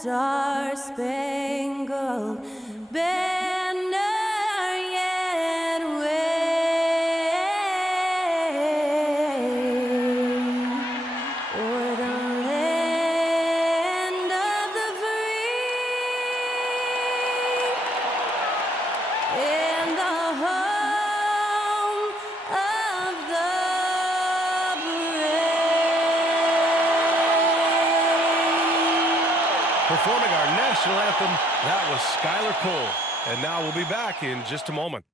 star-spangled banner yet wave o'er the land of the free and the home of the brave. Performing our national anthem, that was Skylar Cole. And now we'll be back in just a moment.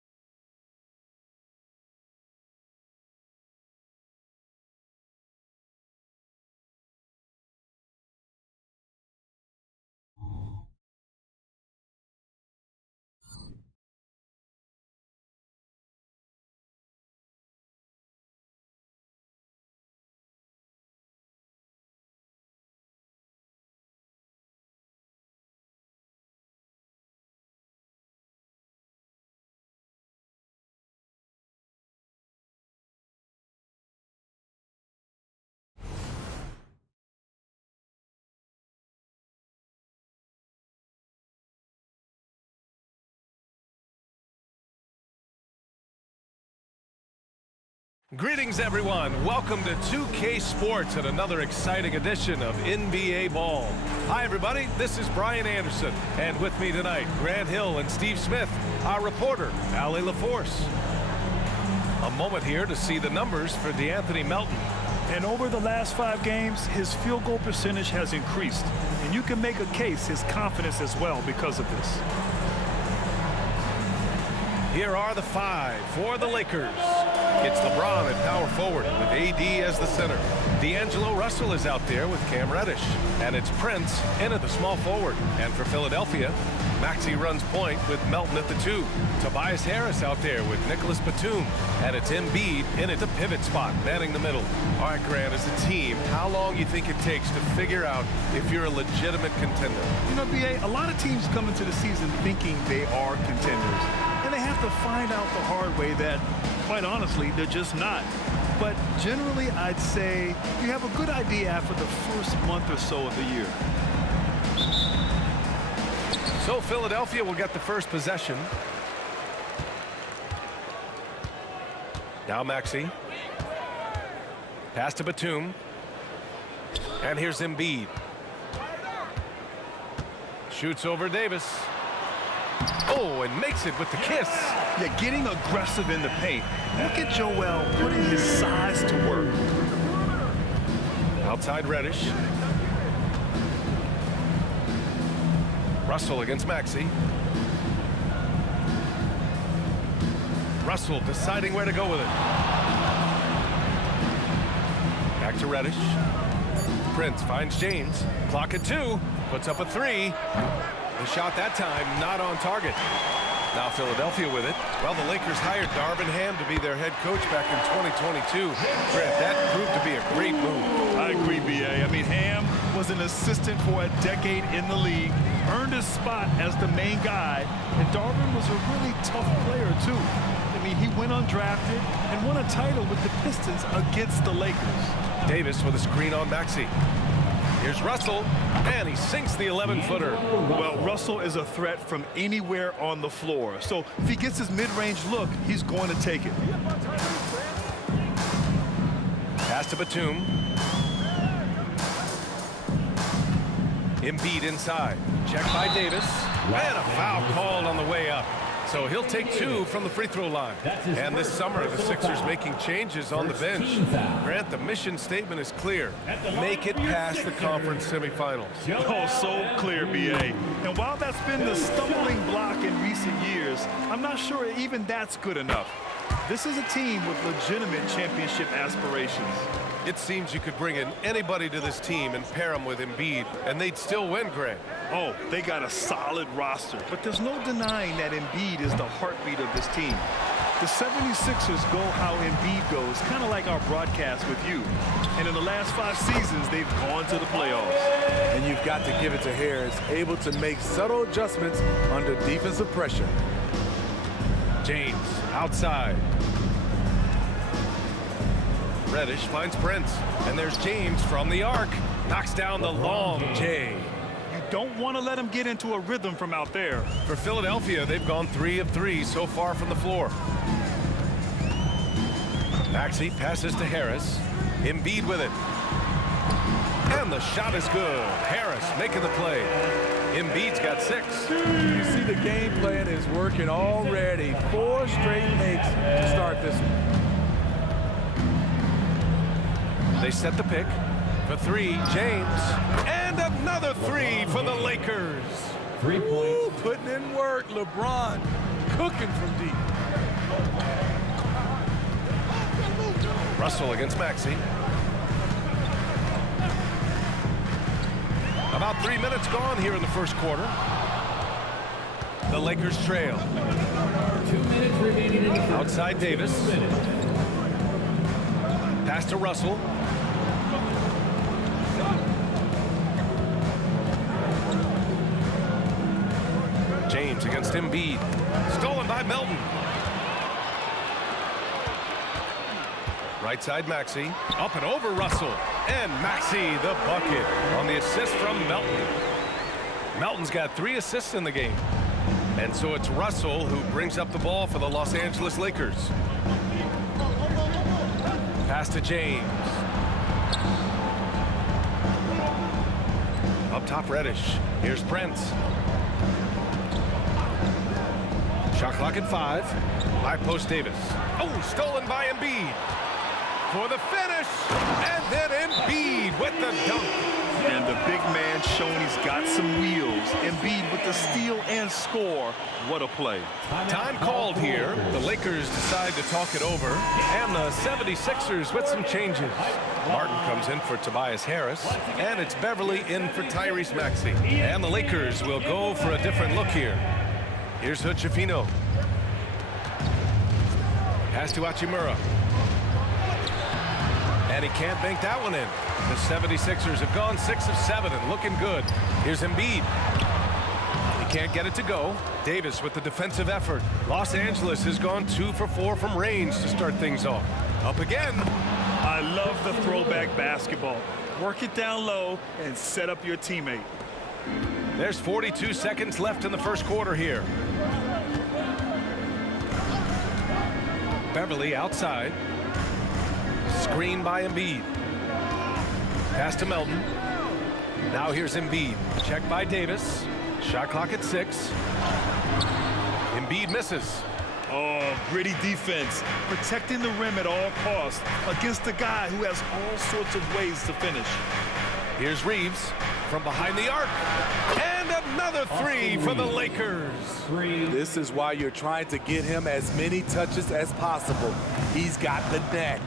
Greetings, everyone. Welcome to 2K Sports and another exciting edition of NBA Ball. Hi, everybody. This is Brian Anderson. And with me tonight, Grant Hill and Steve Smith, our reporter, Allie LaForce. A moment here to see the numbers for DeAnthony Melton. And over the last 5 games, his field goal percentage has increased. And you can make a case his confidence as well because of this. Here are the 5 for the Lakers. It's LeBron at power forward with AD as the center. D'Angelo Russell is out there with Cam Reddish. And it's Prince in at the small forward. And for Philadelphia, Maxey runs point with Melton at the 2. Tobias Harris out there with Nicholas Batum. And it's Embiid in at the pivot spot, manning the middle. All right, Grant, as a team, how long you think it takes to figure out if you're a legitimate contender? You know, B.A., a lot of teams come into the season thinking they are contenders. And they have to find out the hard way that, quite honestly, they're just not. But generally, I'd say you have a good idea after the first month or so of the year. So Philadelphia will get the first possession. Now Maxey. Pass to Batum. And here's Embiid. Shoots over Davis. Oh, and makes it with the kiss. Yeah, getting aggressive in the paint. Look at Joel putting his size to work. Outside Reddish. Russell against Maxey. Russell deciding where to go with it. Back to Reddish. Prince finds James. Clock at 2. Puts up a 3. The shot that time not on target. Now Philadelphia with it. Well, the Lakers hired Darvin Ham to be their head coach back in 2022. Grant, that proved to be a great move. I agree, B.A. I mean, Ham was an assistant for a decade in the league, earned his spot as the main guy, and Darvin was a really tough player, too. I mean, he went undrafted and won a title with the Pistons against the Lakers. Davis with a screen on Maxey. Here's Russell, and he sinks the 11-footer. Well, Russell is a threat from anywhere on the floor. So if he gets his mid-range look, he's going to take it. Pass to Batum. Embiid inside. Checked by Davis. And a foul called on the way up. So he'll take 2 from the free throw line. And this summer, the Sixers making changes on the bench. Grant, the mission statement is clear. Make it past the conference semifinals. Oh, so clear, B.A. And while that's been the stumbling block in recent years, I'm not sure even that's good enough. This is a team with legitimate championship aspirations. It seems you could bring in anybody to this team and pair them with Embiid, and they'd still win, Grant. Oh, they got a solid roster, but there's no denying that Embiid is the heartbeat of this team. The 76ers go how Embiid goes, kind of like our broadcast with you. And in the last 5 seasons, they've gone to the playoffs. And you've got to give it to Harris, able to make subtle adjustments under defensive pressure. James outside. Reddish finds Prince, and there's James from the arc. Knocks down the long J. You don't want to let him get into a rhythm from out there. For Philadelphia, they've gone 3 of 3 so far from the floor. Maxey passes to Harris. Embiid with it. And the shot is good. Harris making the play. Embiid's got 6. You see the game plan is working already. 4 straight makes to start this one. They set the pick for 3. James. And another 3 for the Lakers. 3-point. Putting in work. LeBron cooking from deep. Russell against Maxey. About 3 minutes gone here in the first quarter. The Lakers trail. 2 minutes remaining in the Outside Davis. Pass to Russell. James against Embiid. Stolen by Melton. Right side Maxey. Up and over Russell. And Maxey the bucket on the assist from Melton. Melton's got 3 assists in the game. And so it's Russell who brings up the ball for the Los Angeles Lakers. Pass to James. Up top Reddish. Here's Prince. Shot clock at 5. High post Davis. Oh, stolen by Embiid. For the finish. And then Embiid with the dunk. And the big man showing he's got some wheels. Embiid with the steal and score. What a play. Time called here. The Lakers decide to talk it over. And the 76ers with some changes. Martin comes in for Tobias Harris. And it's Beverly in for Tyrese Maxey. And the Lakers will go for a different look here. Here's Hood-Schifino. Pass to Hachimura. And he can't bank that one in. The 76ers have gone 6 of 7 and looking good. Here's Embiid. He can't get it to go. Davis with the defensive effort. Los Angeles has gone 2 for 4 from range to start things off. Up again. I love the throwback basketball. Work it down low and set up your teammate. There's 42 seconds left in the first quarter here. Beverly outside. Screen by Embiid. Pass to Melton. Now here's Embiid. Check by Davis. Shot clock at 6. Embiid misses. Oh, gritty defense. Protecting the rim at all costs against a guy who has all sorts of ways to finish. Here's Reeves from behind the arc. And another 3 for the Lakers. This is why you're trying to get him as many touches as possible. He's got the neck.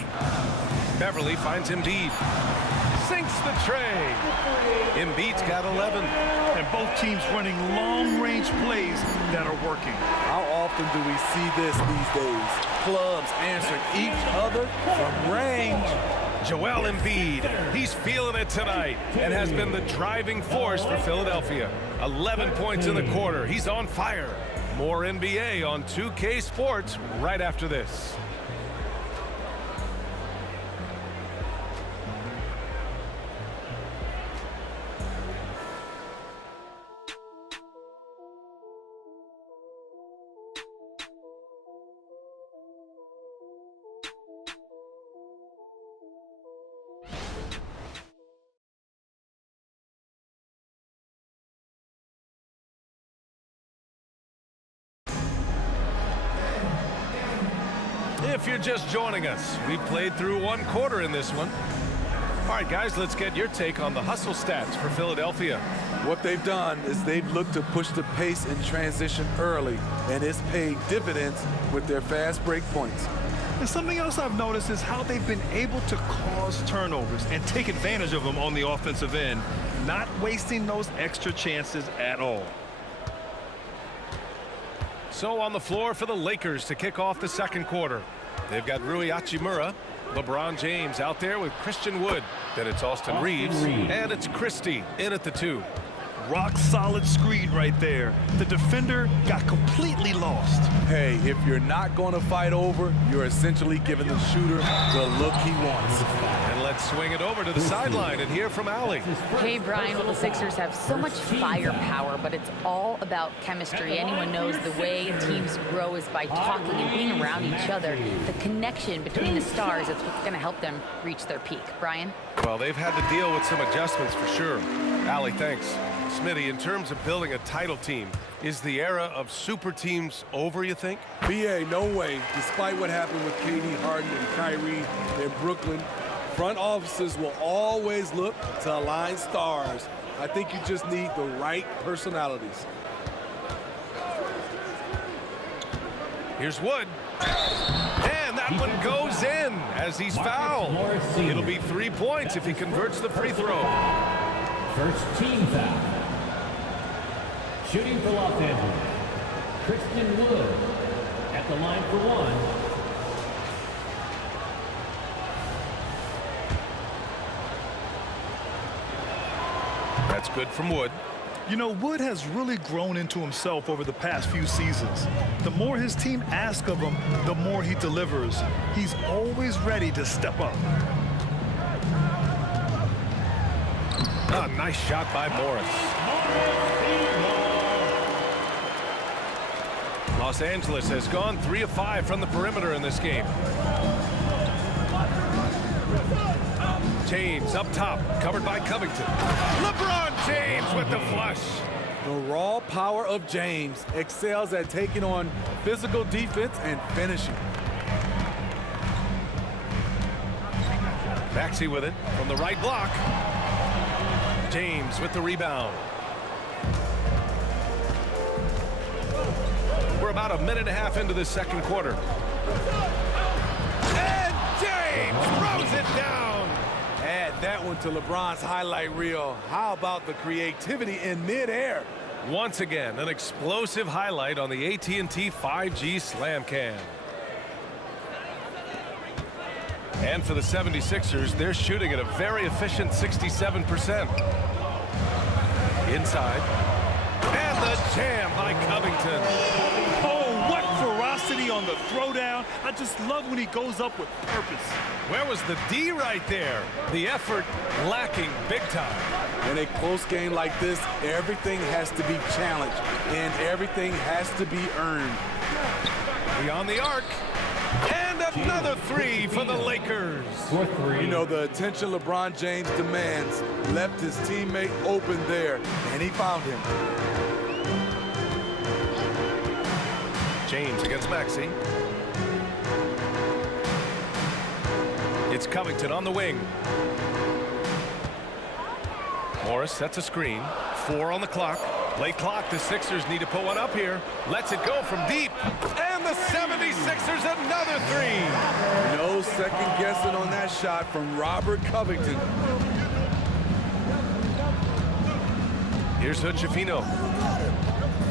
Beverly finds Embiid. Sinks the tray. Embiid's got 11. And both teams running long-range plays that are working. How often do we see this these days? Clubs answering each other from range. Joel Embiid, he's feeling it tonight and has been the driving force for Philadelphia. 11 points in the quarter. He's on fire. More NBA on 2K Sports right after this. If you're just joining us, we played through 1 quarter in this one. All right, guys, let's get your take on the hustle stats for Philadelphia. What they've done is they've looked to push the pace in transition early, and it's paid dividends with their fast break points. And something else I've noticed is how they've been able to cause turnovers and take advantage of them on the offensive end, not wasting those extra chances at all. So on the floor for the Lakers to kick off the second quarter. They've got Rui Hachimura, LeBron James out there with Christian Wood. Then it's Austin Reeves, and it's Christie in at the 2. Rock solid screen right there. The defender got completely lost. Hey, if you're not going to fight over, you're essentially giving the shooter the look he wants. And let's Let's swing it over to the sideline and hear from Allie. Hey, Brian, well, the Sixers have so much firepower, but it's all about chemistry. Anyone knows the way teams grow is by talking and being around each other. The connection between the stars is what's going to help them reach their peak. Brian? Well, they've had to deal with some adjustments for sure. Allie, thanks. Smitty, in terms of building a title team, is the era of super teams over, you think? BA, no way. Despite what happened with KD, Harden, and Kyrie in Brooklyn, front offices will always look to align stars. I think you just need the right personalities. Here's Wood. And that one goes in as he's fouled. It'll be 3 points if he converts the free throw. First team foul. Shooting for Los Angeles, Christian Wood at the line for one. That's good from Wood. You know, Wood has really grown into himself over the past few seasons. The more his team asks of him, the more he delivers. He's always ready to step up. Ah, nice shot by Morris. Los Angeles has gone 3 of 5 from the perimeter in this game. James up top, covered by Covington. LeBron James with the flush. The raw power of James excels at taking on physical defense and finishing. Maxey with it from the right block. James with the rebound. We're about a minute and a half into this second quarter. And James throws it down. Add that one to LeBron's highlight reel. How about the creativity in midair? Once again, an explosive highlight on the AT&T 5G Slam Cam. And for the 76ers, they're shooting at a very efficient 67%. Inside. And the jam by Covington. Oh, what ferocity on the throwdown. I just love when he goes up with purpose. Where was the D right there? The effort lacking big time. In a close game like this, everything has to be challenged and everything has to be earned. Beyond the arc. And another three for the Lakers. For three. You know, the attention LeBron James demands left his teammate open there, and he found him. James against Maxey. It's Covington on the wing. Morris sets a screen. 4 on the clock. Late clock. The Sixers need to put one up here. Lets it go from deep. And the 76ers another three. No second guessing on that shot from Robert Covington. Here's Hood-Schifino.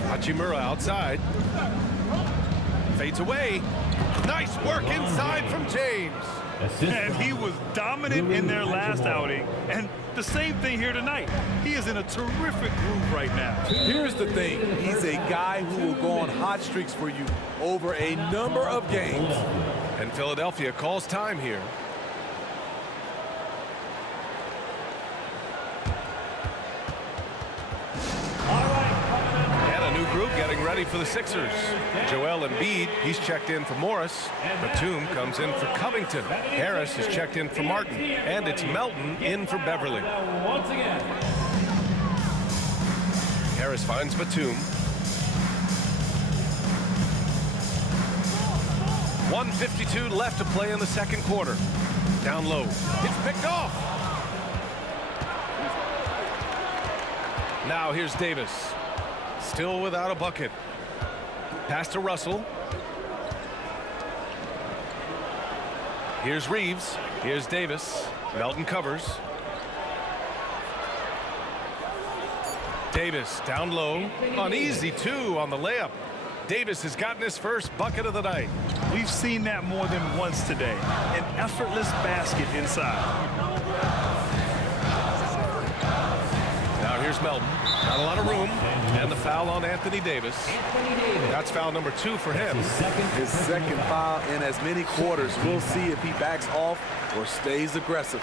Hachimura outside. Fades away. Nice work inside from James. And he was dominant in their last outing. And the same thing here tonight. He is in a terrific groove right now. Here's the thing. He's a guy who will go on hot streaks for you over a number of games. And Philadelphia calls time here. And a new group getting ready for the Sixers. Joel Embiid, he's checked in for Morris. Batum comes in for Covington. Harris is checked in for Martin. And it's Melton in for Beverly. Once again. Harris finds Batum. 1:52 left to play in the second quarter. Down low. It's picked off. Now here's Davis. Still without a bucket. Pass to Russell. Here's Reeves. Here's Davis. Melton covers. Davis down low. Uneasy two on the layup. Davis has gotten his first bucket of the night. We've seen that more than once today. An effortless basket inside. Now here's Melton. Not a lot of room. And the foul on Anthony Davis. That's foul number 2 for him. His second foul in as many quarters. We'll see if he backs off or stays aggressive.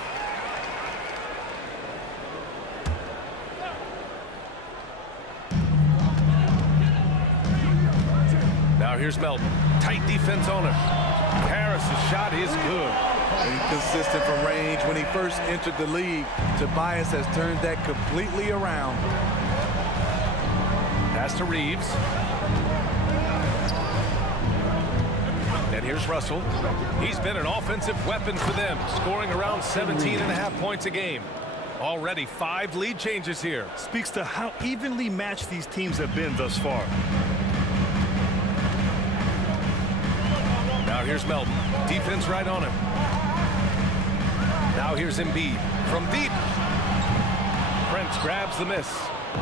here's Melton. Tight defense on him. Harris's shot is good. Inconsistent from range. When he first entered the league, Tobias has turned that completely around. Pass to Reeves. And here's Russell. He's been an offensive weapon for them, scoring around 17.5 points a game. Already 5 lead changes here. Speaks to how evenly matched these teams have been thus far. Now here's Melton. Defense right on him. Now here's Embiid from deep. Prince grabs the miss.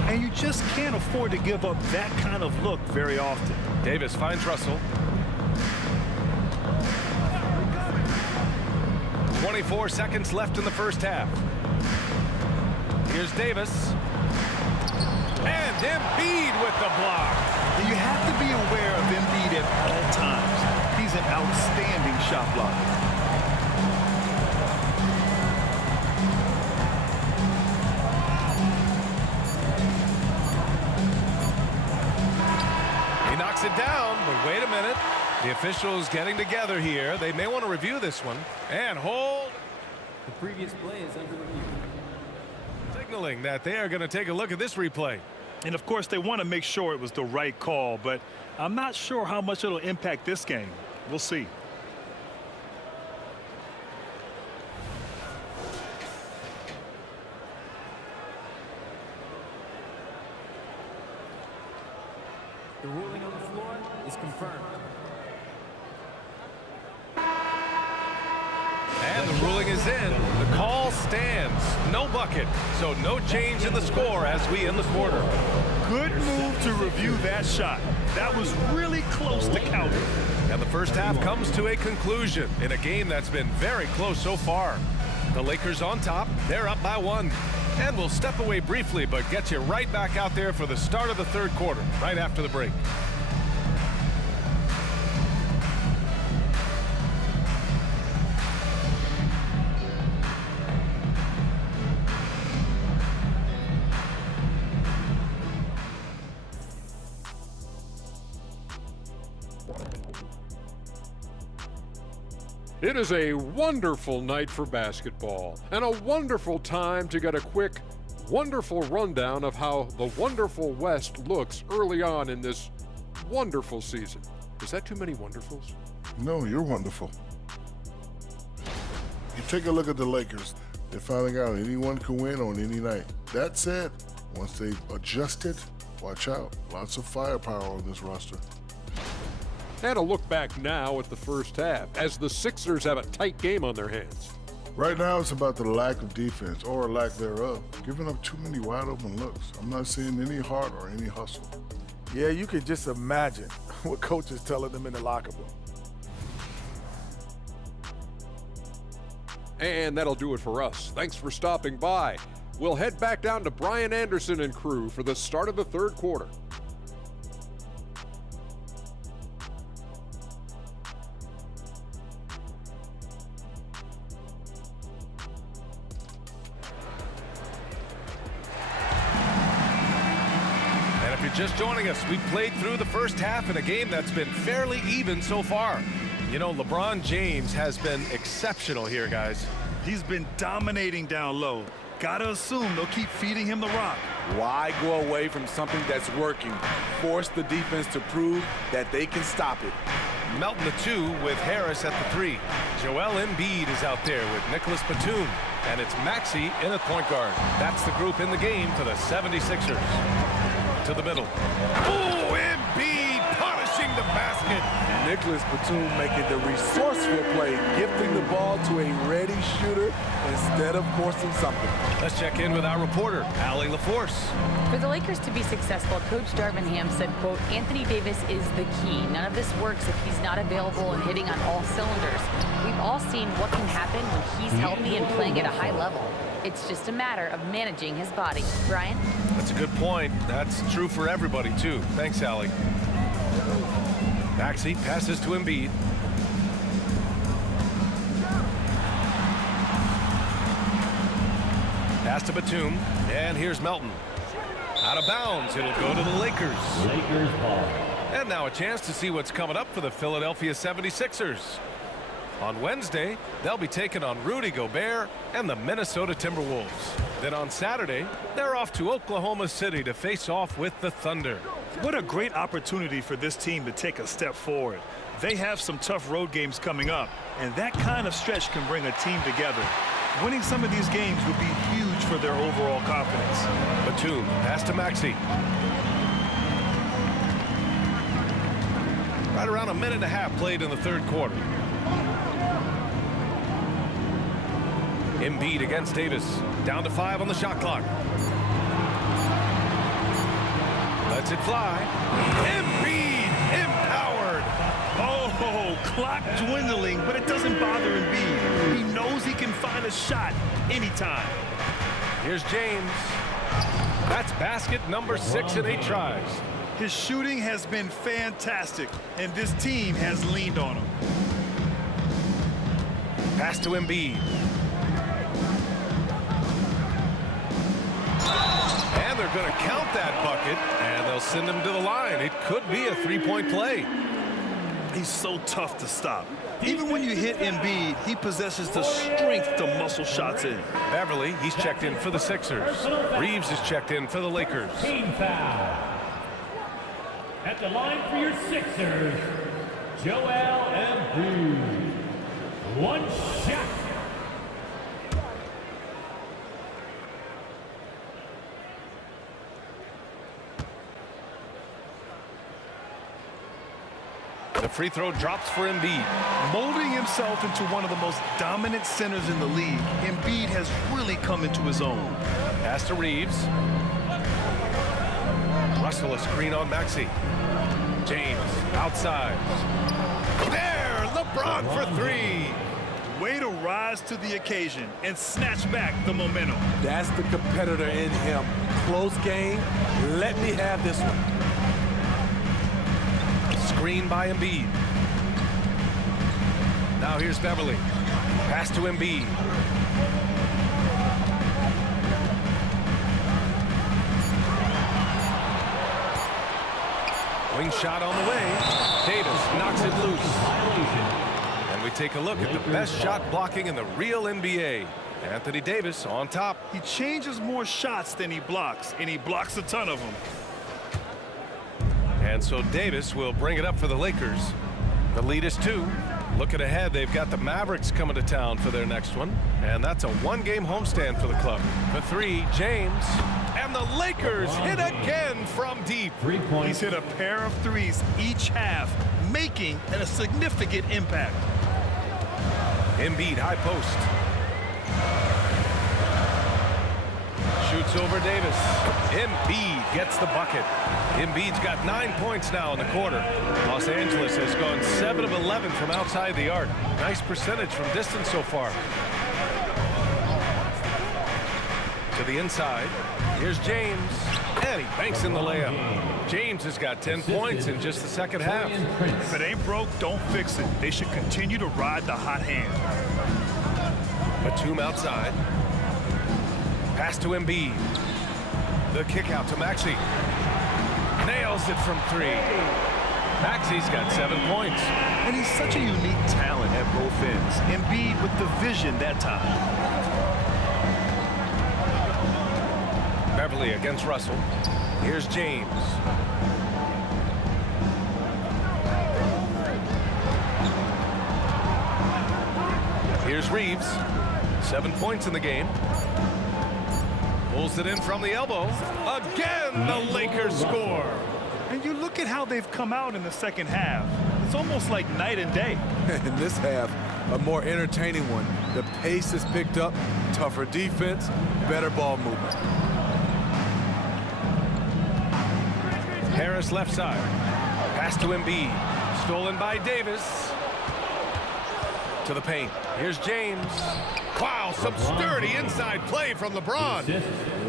And you just can't afford to give up that kind of look very often. Davis finds Russell. 24 seconds left in the first half. Here's Davis. And Embiid with the block. And you have to be aware of Embiid at all times. He's an outstanding shot blocker. He knocks it down, but wait a minute. The officials getting together here. They may want to review this one. And hold. The previous play is under review. Signaling that they are going to take a look at this replay. And of course, they want to make sure it was the right call, but I'm not sure how much it'll impact this game. We'll see. The ruling on the floor is confirmed. And the ruling is in. The call stands. No bucket. So no change in the score as we end the quarter. Good move to review that shot. That was really close to counting. And the first half comes to a conclusion in a game that's been very close so far. The Lakers on top. They're up by 1. And we'll step away briefly, but get you right back out there for the start of the third quarter, right after the break. It is a wonderful night for basketball and a wonderful time to get a quick, wonderful rundown of how the wonderful West looks early on in this wonderful season. Is that too many wonderfuls? No, you're wonderful. You take a look at the Lakers. They're finding out anyone can win on any night. That said, once they've adjusted, watch out. Lots of firepower on this roster. And a look back now at the first half as the Sixers have a tight game on their hands. Right now, it's about the lack of defense, or lack thereof. Giving up too many wide open looks. I'm not seeing any heart or any hustle. Yeah, you can just imagine what coach is telling them in the locker room. And that'll do it for us. Thanks for stopping by. We'll head back down to Brian Anderson and crew for the start of the third quarter. Just joining us, we played through the first half in a game that's been fairly even so far. You know, LeBron James has been exceptional here, guys. He's been dominating down low. Gotta assume they'll keep feeding him the rock. Why go away from something that's working? Force the defense to prove that they can stop it. Melton the 2 with Harris at the 3. Joel Embiid is out there with Nicholas Batum. And it's Maxey in at point guard. That's the group in the game for the 76ers. To the middle. Oh, Embiid punishing the basket. Nicholas Batum making the resourceful play, gifting the ball to a ready shooter instead of forcing something. Let's check in with our reporter, Allie LaForce. For the Lakers to be successful, Coach Darvin Ham said, quote, Anthony Davis is the key. None of this works if he's not available and hitting on all cylinders. We've all seen what can happen when he's healthy and playing at a high level. It's just a matter of managing his body. Brian? That's a good point. That's true for everybody, too. Thanks, Allie. Maxey passes to Embiid. Pass to Batum. And here's Melton. Out of bounds. It'll go to the Lakers. Lakers ball. And now a chance to see what's coming up for the Philadelphia 76ers. On Wednesday, they'll be taking on Rudy Gobert and the Minnesota Timberwolves. Then on Saturday, they're off to Oklahoma City to face off with the Thunder. What a great opportunity for this team to take a step forward. They have some tough road games coming up, and that kind of stretch can bring a team together. Winning some of these games would be huge for their overall confidence. Batum pass to Maxey. Right around a minute and a half played in the third quarter. Embiid against Davis. Down to 5 on the shot clock. Lets it fly. Embiid empowered. Oh, clock dwindling, but it doesn't bother Embiid. He knows he can find a shot anytime. Here's James. That's basket number 6 in 8 tries. His shooting has been fantastic, and this team has leaned on him. Pass to Embiid. And they're going to count that bucket, and they'll send him to the line. It could be a three-point play. He's so tough to stop. Even when you hit Embiid, he possesses the strength to muscle shots in. Beverly, he's checked in for the Sixers. Reeves is checked in for the Lakers. Team foul. At the line for your Sixers, Joel Embiid. One shot. The free throw drops for Embiid. Molding himself into one of the most dominant centers in the league, Embiid has really come into his own. Pass to Reeves. Russell a screen on Maxey. James outside. There, LeBron for 3. Way to rise to the occasion and snatch back the momentum. That's the competitor in him. Close game. Let me have this one. Screen by Embiid. Now here's Beverly. Pass to Embiid. Wing shot on the way. Davis knocks it loose. And we take a look at the best shot blocking in the real NBA. Anthony Davis on top. He changes more shots than he blocks, and he blocks a ton of them. And so Davis will bring it up for the Lakers. The lead is 2. Looking ahead, they've got the Mavericks coming to town for their next one. And that's a one-game homestand for the club. The 3, James. And the Lakers hit again from deep. 3 points. He's hit a pair of threes each half, making a significant impact. Embiid high post. Shoots over Davis. Embiid gets the bucket. Embiid's got 9 points now in the quarter. Los Angeles has gone 7 of 11 from outside the arc. Nice percentage from distance so far. To the inside. Here's James. And he banks in the layup. James has got 10 points in just the second half. If it ain't broke, don't fix it. They should continue to ride the hot hand. Batum outside. Pass to Embiid. The kick out to Maxey. Nails it from 3. Maxey's got 7 points. And he's such a unique talent at both ends. Embiid with the vision that time. Beverly against Russell. Here's James. Here's Reeves. 7 points in the game. Pulls it in from the elbow. Again, the Lakers score. And you look at how they've come out in the second half. It's almost like night and day. In this half, a more entertaining one. The pace is picked up, tougher defense, better ball movement. Harris left side. Pass to Embiid. Stolen by Davis. To the paint. Here's James. Wow, some sturdy inside play from LeBron.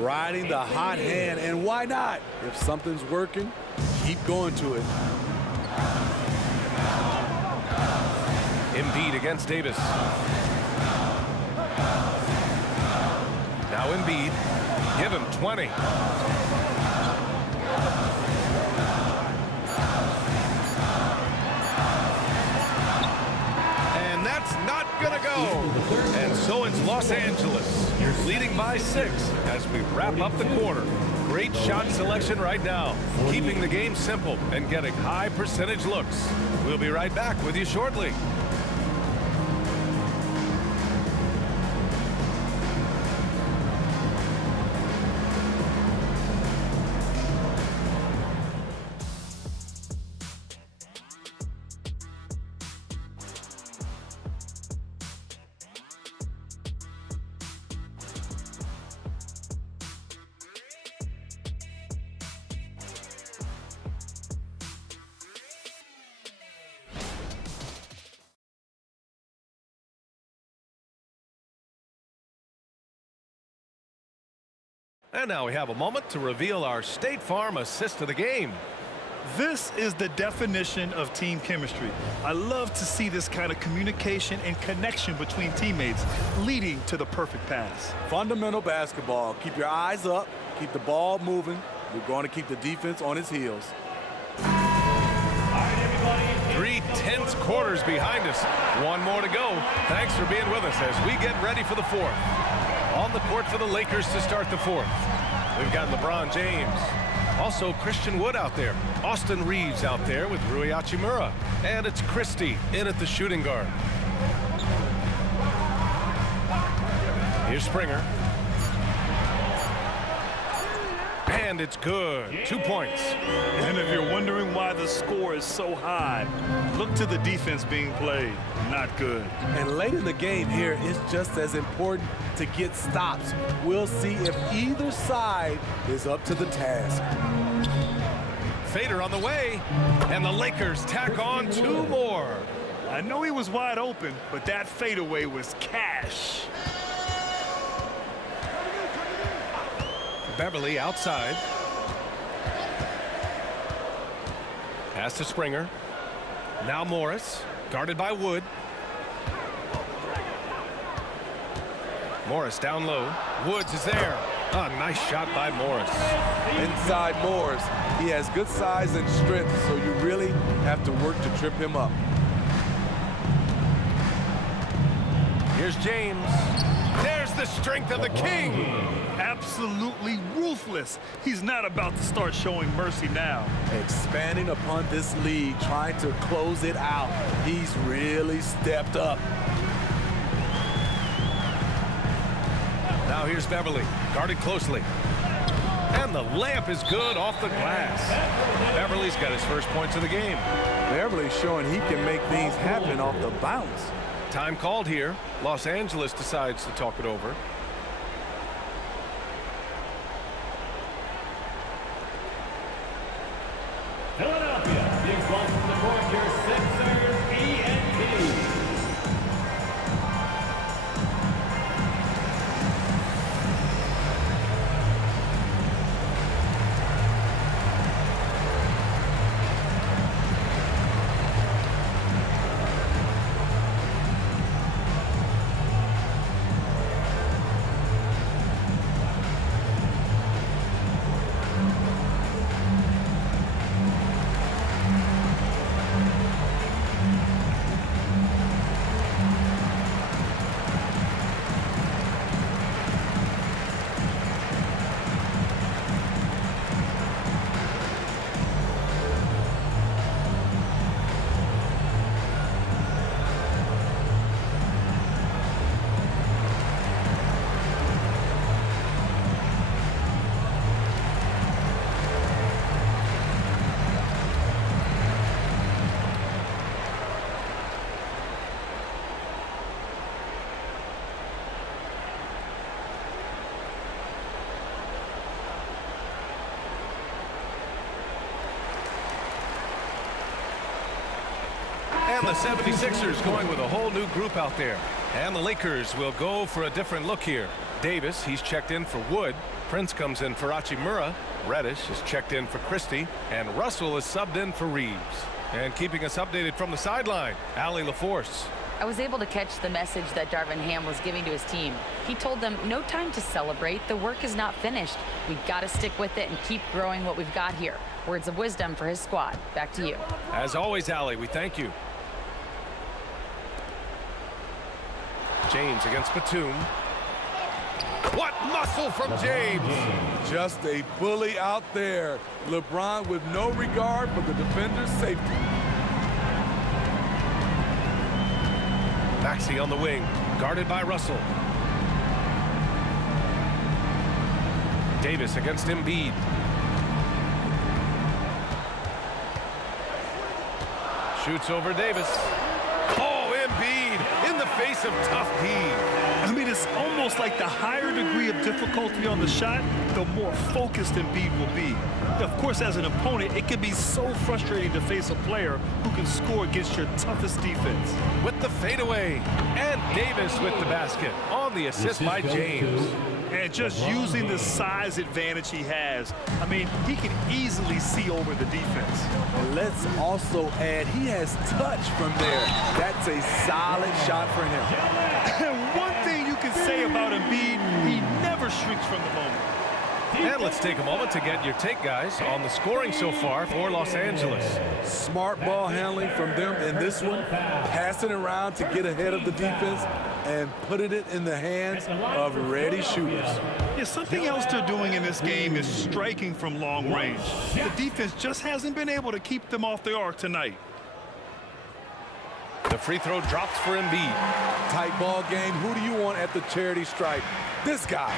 Riding the hot hand, and why not? If something's working, keep going to it. Embiid against Davis. Now Embiid. Give him 20. So it's Los Angeles leading by 6 as we wrap up the quarter. Great shot selection right now, keeping the game simple and getting high percentage looks. We'll be right back with you shortly. And now we have a moment to reveal our State Farm assist of the game. This is the definition of team chemistry. I love to see this kind of communication and connection between teammates leading to the perfect pass. Fundamental basketball. Keep your eyes up. Keep the ball moving. We're going to keep the defense on its heels. 3 tense quarters behind us. One more to go. Thanks for being with us as we get ready for the 4th. On the court for the Lakers to start the 4th. We've got LeBron James. Also Christian Wood out there. Austin Reeves out there with Rui Hachimura. And it's Christie in at the shooting guard. Here's Springer. And it's good. 2 points. And if you're wondering why the score is so high, look to the defense being played. Not good. And late in the game here, it's just as important to get stops. We'll see if either side is up to the task. Fader on the way, and the Lakers tack on 2 more. I know he was wide open, but that fadeaway was cash. Beverly outside. Pass to Springer. Now Morris, guarded by Wood. Morris down low. Woods is there. A nice shot by Morris. Inside Morris. He has good size and strength, so you really have to work to trip him up. Here's James. There's the strength of the king. Absolutely ruthless. He's not about to start showing mercy now. Expanding upon this lead, trying to close it out. He's really stepped up. Now here's Beverly, guarded closely. And the layup is good off the glass. Beverly's got his first points of the game. Beverly's showing he can make things happen off the bounce. Time called here. Los Angeles decides to talk it over. Philadelphia, big ball from the court, your Sixers, ENT. And the 76ers going with a whole new group out there. And the Lakers will go for a different look here. Davis, he's checked in for Wood. Prince comes in for Hachimura. Reddish is checked in for Christie. And Russell is subbed in for Reeves. And keeping us updated from the sideline, Allie LaForce. I was able to catch the message that Darvin Ham was giving to his team. He told them, no time to celebrate. The work is not finished. We've got to stick with it and keep growing what we've got here. Words of wisdom for his squad. Back to you. As always, Allie, we thank you. James against Batum. What muscle from James! Just a bully out there. LeBron with no regard for the defender's safety. Maxey on the wing, guarded by Russell. Davis against Embiid. Shoots over Davis. Oh, Embiid in the face of tough D. I mean, it's almost like the higher degree of difficulty on the shot, the more focused Embiid will be. Of course, as an opponent, it can be so frustrating to face a player who can score against your toughest defense. With the fadeaway, and Davis with the basket on the assist by James. And just using the size advantage he has, I mean, he can easily see over the defense. And let's also add, he has touch from there. That's a solid shot for him. And one thing you can say about Embiid, he never shrinks from the moment. And let's take a moment to get your take, guys, on the scoring so far for Los Angeles. Smart ball handling from them in this one, passing around to get ahead of the defense and putting it in the hands of ready shooters. Yeah, something else they're doing in this game is striking from long range. The defense just hasn't been able to keep them off the arc tonight. The free throw drops for Embiid. Tight ball game. Who do you want at the charity stripe? This guy.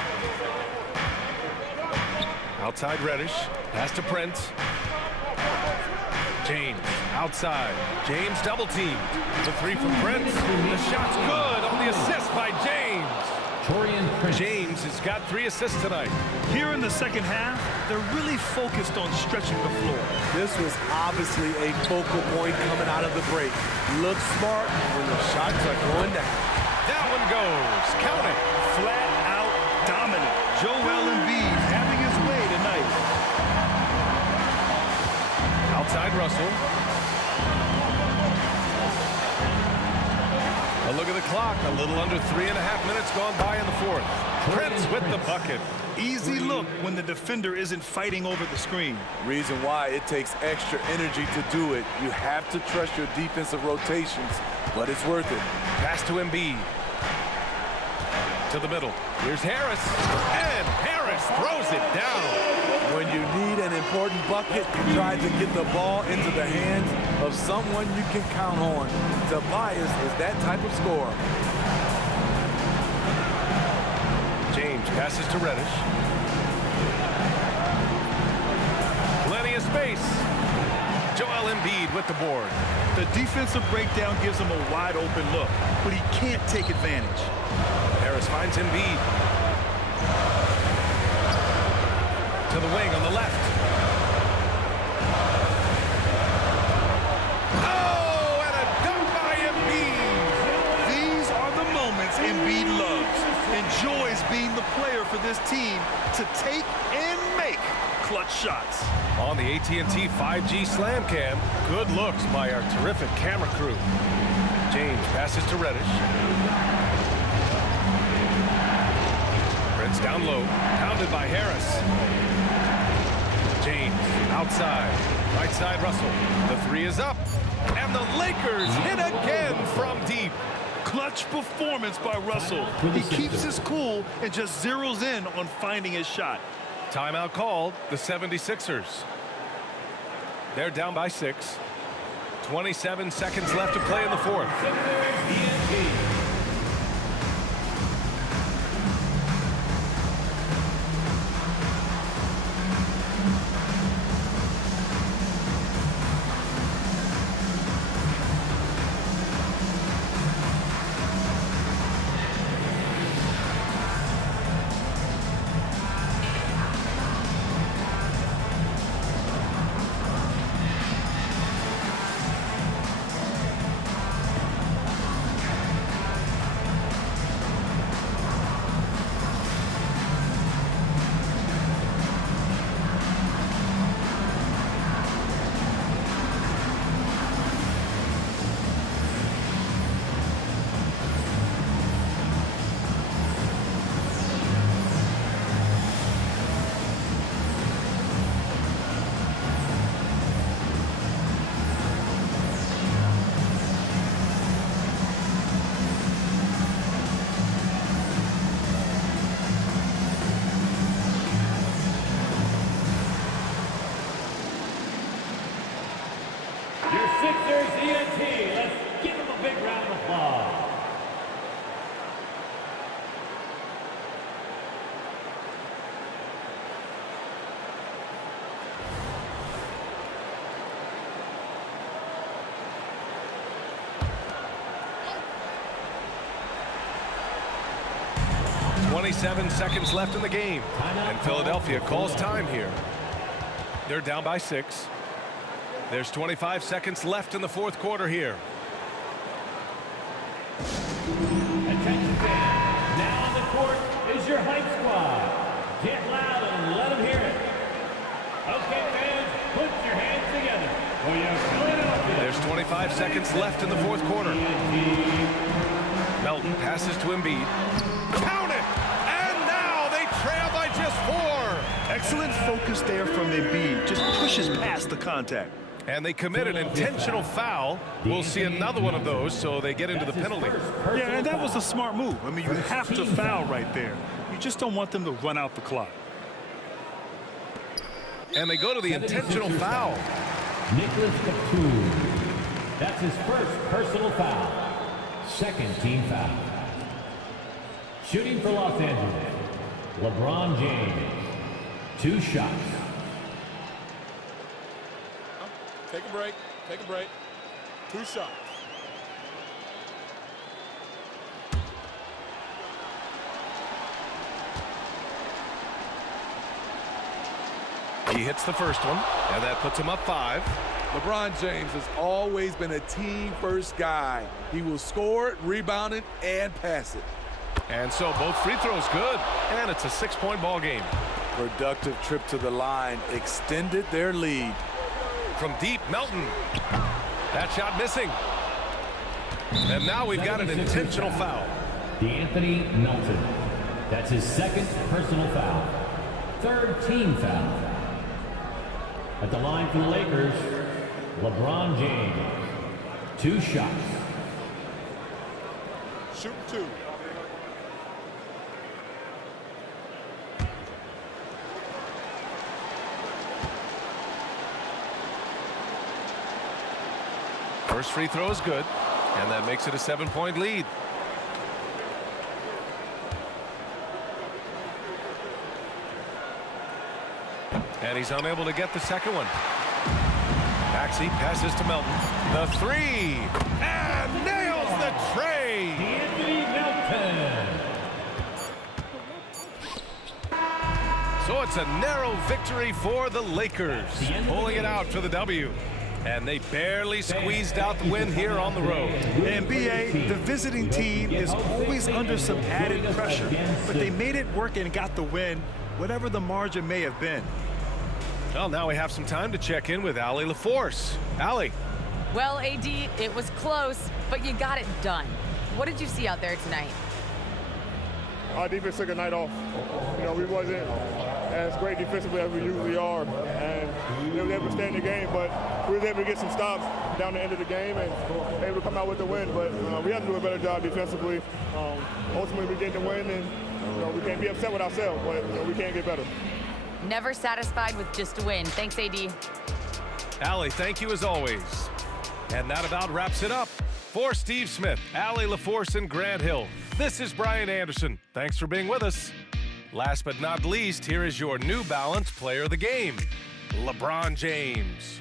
Outside Reddish, pass to Prince. James, outside. James double teamed. The three from Prince. The shot's good on the assist by James. James has got 3 assists tonight. Here in the second half, they're really focused on stretching the floor. This was obviously a focal point coming out of the break. Look smart when the shots are going down. That one goes. Count it. Flat out dominant. Joel Embiid having his way tonight. Outside Russell. A look at the clock. A little under 3.5 minutes gone by in the fourth. Prince with the bucket. Easy look when the defender isn't fighting over the screen. Reason why it takes extra energy to do it. You have to trust your defensive rotations, but it's worth it. Pass to Embiid. To the middle. Here's Harris. And Harris throws it down. When you need an important bucket, you try to get the ball into the hands of someone you can count on. Tobias is that type of scorer. James passes to Reddish. Plenty of space. Joel Embiid with the board. The defensive breakdown gives him a wide open look, but he can't take advantage. Harris finds Embiid. To the wing on the left. Oh, and a dunk by Embiid. These are the moments Embiid loves. Enjoys being the player for this team to take and make clutch shots. On the AT&T 5G Slam Cam, good looks by our terrific camera crew. James passes to Reddish. Prince down low, pounded by Harris. James outside, right side Russell. The 3 is up, and the Lakers hit again from deep. Clutch performance by Russell. He keeps his cool and just zeroes in on finding his shot. Timeout called, the 76ers. They're down by 6. 27 seconds left to play in the fourth. Sixers ENT. Let's give them a big round of applause. .27 seconds left in the game, and Philadelphia calls time here. They're down by 6. There's 25 seconds left in the fourth quarter here. Attention fans, now on the court is your hype squad. Get loud and let them hear it. Okay, fans, put your hands together for your Philadelphia. There's 25 seconds left in the fourth quarter. Melton passes to Embiid. Count it! And now they trail by just 4. Excellent focus there from Embiid. Just pushes past the contact. And they commit an intentional foul. We'll see another one of those, so they get into the penalty. Yeah, and that was a smart move. I mean, you have to foul right there. You just don't want them to run out the clock. And they go to the intentional foul. Nicholas Batum. That's his first personal foul. Second team foul. Shooting for Los Angeles, LeBron James. 2 shots. Take a break. Take a break. 2 shots. He hits the first one, and that puts him up 5. LeBron James has always been a team-first guy. He will score, rebound it, and pass it. And so both free throws good, and it's a 6-point ball game. Productive trip to the line extended their lead. From deep, Melton. That shot missing. And now we've got an intentional foul. DeAnthony Melton. That's his second personal foul. Third team foul. At the line for the Lakers, LeBron James. 2 shots. Shoot 2. First free throw is good, and that makes it a 7-point lead. And he's unable to get the second one. Maxey passes to Melton. The 3, and nails the tray. DeAnthony Melton. So it's a narrow victory for the Lakers, pulling it out for the W. And they barely squeezed out the win here on the road. And BA, the visiting team is always under some added pressure, but they made it work and got the win, whatever the margin may have been. Well, now we have some time to check in with Allie LaForce. Allie. Well, AD, it was close, but you got it done. What did you see out there tonight? Our defense took a night off. You know, we wasn't as great defensively as we usually are, and we were able to stay in the game, but we were able to get some stops down the end of the game and able to come out with the win. But we have to do a better job defensively. Ultimately, we get the win, and we can't be upset with ourselves, but we can't get better. Never satisfied with just a win. Thanks, AD. Allie, thank you as always. And that about wraps it up. For Steve Smith, Allie LaForce, and Grant Hill, this is Brian Anderson. Thanks for being with us. Last but not least, here is your New Balance player of the game, LeBron James.